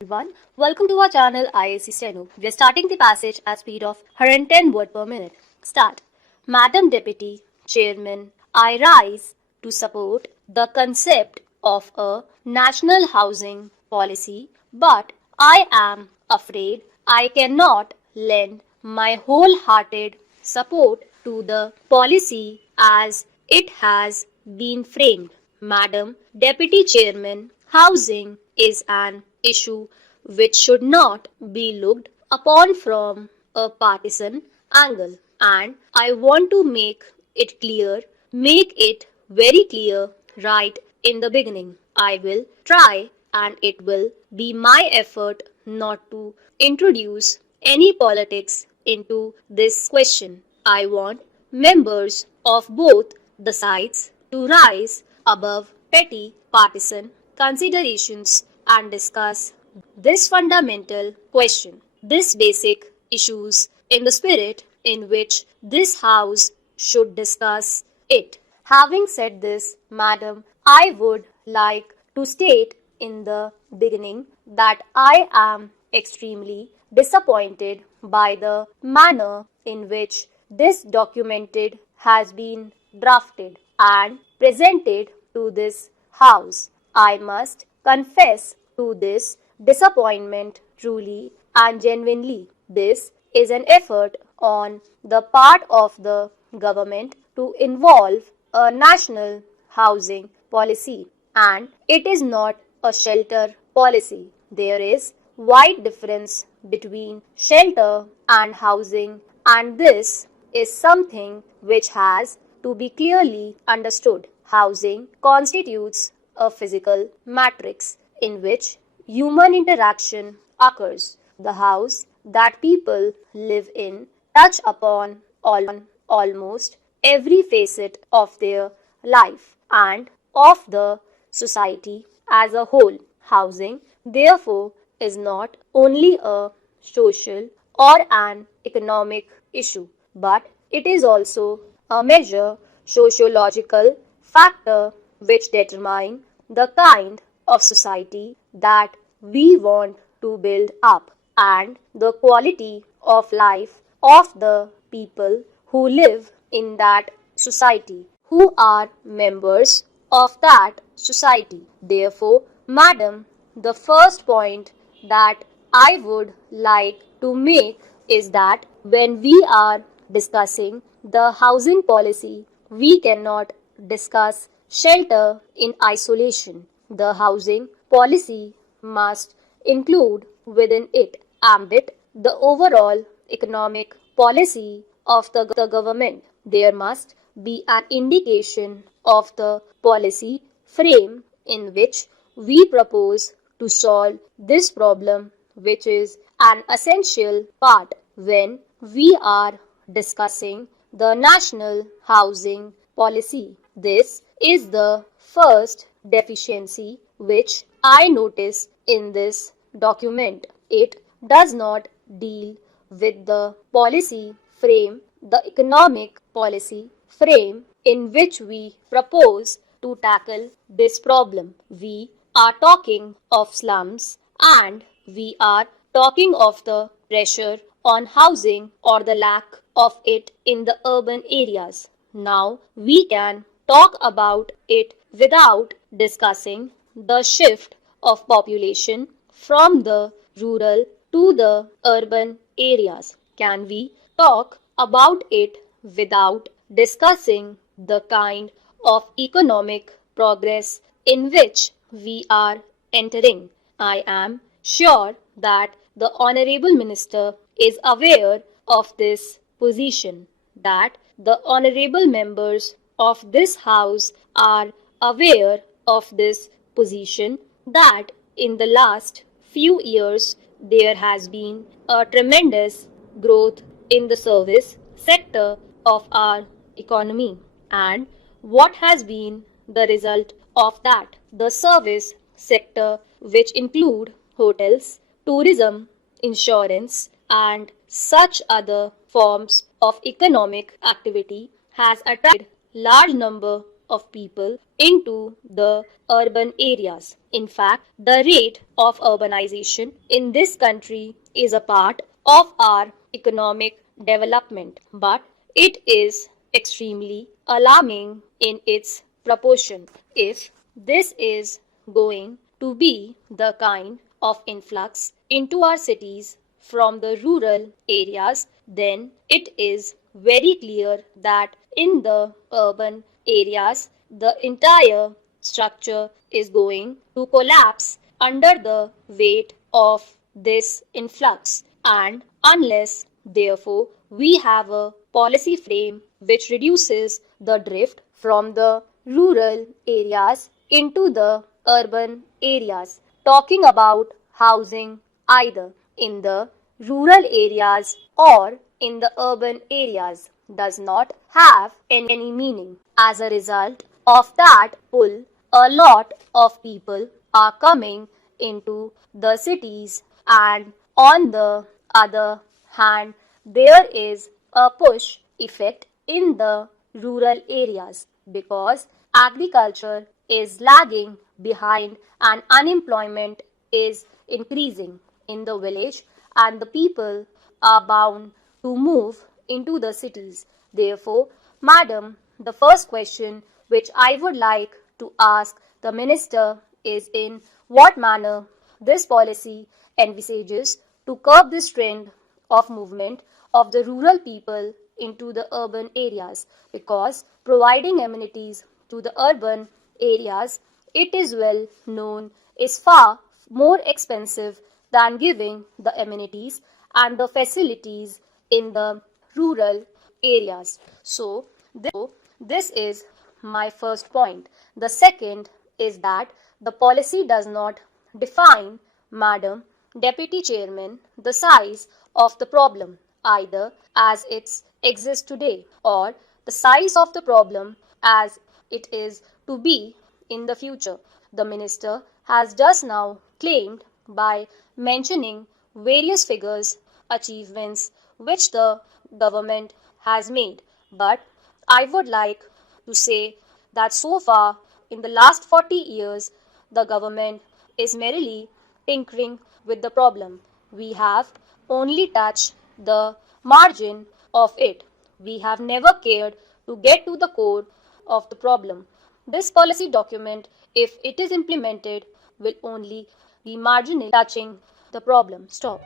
Everyone, welcome to our channel Isc Steno. We are starting the passage at speed of 110 words per minute. Start. Madam Deputy Chairman, I rise to support the concept of a national housing policy, but I am afraid I cannot lend my wholehearted support to the policy as it has been framed. Madam Deputy Chairman, housing is an issue which should not be looked upon from a partisan angle, and I want to make it very clear right in the beginning. I will try, and it will be my effort not to introduce any politics into this question. I want members of both the sides to rise above petty partisan considerations and discuss this fundamental question, these basic issues in the spirit in which this House should discuss it. Having said this, Madam, I would like to state in the beginning that I am extremely disappointed by the manner in which this document has been drafted and presented to this House. I must confess to this disappointment truly and genuinely. This is an effort on the part of the government to involve a national housing policy, and it is not a shelter policy. There is wide difference between shelter and housing, and this is something which has to be clearly understood. Housing constitutes a physical matrix in which human interaction occurs. The house that people live in touch upon almost every facet of their life and of the society as a whole. Housing, therefore, is not only a social or an economic issue, but it is also a major sociological factor which determine the kind of society that we want to build up and the quality of life of the people who live in that society, who are members of that society. Therefore, Madam, the first point that I would like to make is that when we are discussing the housing policy, we cannot discuss shelter in isolation. The housing policy must include within its ambit the overall economic policy of the government. There must be an indication of the policy frame in which we propose to solve this problem, which is an essential part when we are discussing the national housing policy. This is the first deficiency which I notice in this document. It does not deal with the policy frame, the economic policy frame in which we propose to tackle this problem. We are talking of slums and we are talking of the pressure on housing or the lack of it in the urban areas. Now we can talk about it without discussing the shift of population from the rural to the urban areas. Can we talk about it without discussing the kind of economic progress in which we are entering? I am sure that the Honorable Minister is aware of this position, that the Honorable members of this House are aware of this position, that in the last few years there has been a tremendous growth in the service sector of our economy. And what has been the result of that? The service sector, which include hotels, tourism, insurance, and such other forms of economic activity, has attracted large number of people into the urban areas. In fact, the rate of urbanization in this country is a part of our economic development, but it is extremely alarming in its proportion. If this is going to be the kind of influx into our cities from the rural areas, then it is very clear that in the urban areas, the entire structure is going to collapse under the weight of this influx. And unless, therefore, we have a policy frame which reduces the drift from the rural areas into the urban areas, talking about housing either in the rural areas or in the urban areas does not have any meaning. As a result of that pull, a lot of people are coming into the cities, and on the other hand, there is a push effect in the rural areas because agriculture is lagging behind and unemployment is increasing in the village, and the people are bound to move into the cities. Therefore, madam, the first question which I would like to ask the minister is in what manner this policy envisages to curb this trend of movement of the rural people into the urban areas, because providing amenities to the urban areas, it is well known, is far more expensive than giving the amenities and the facilities in the rural areas. So, this is my first point. The second is that the policy does not define, Madam Deputy Chairman, the size of the problem either as it exists today or the size of the problem as it is to be in the future. The minister has just now claimed by mentioning various figures, achievements which the government has made. But I would like to say that so far in the last 40 years, the government is merely tinkering with the problem. We have only touched the margin of it. We have never cared to get to the core of the problem. This policy document, if it is implemented, will only be marginally touching the problem. Stop.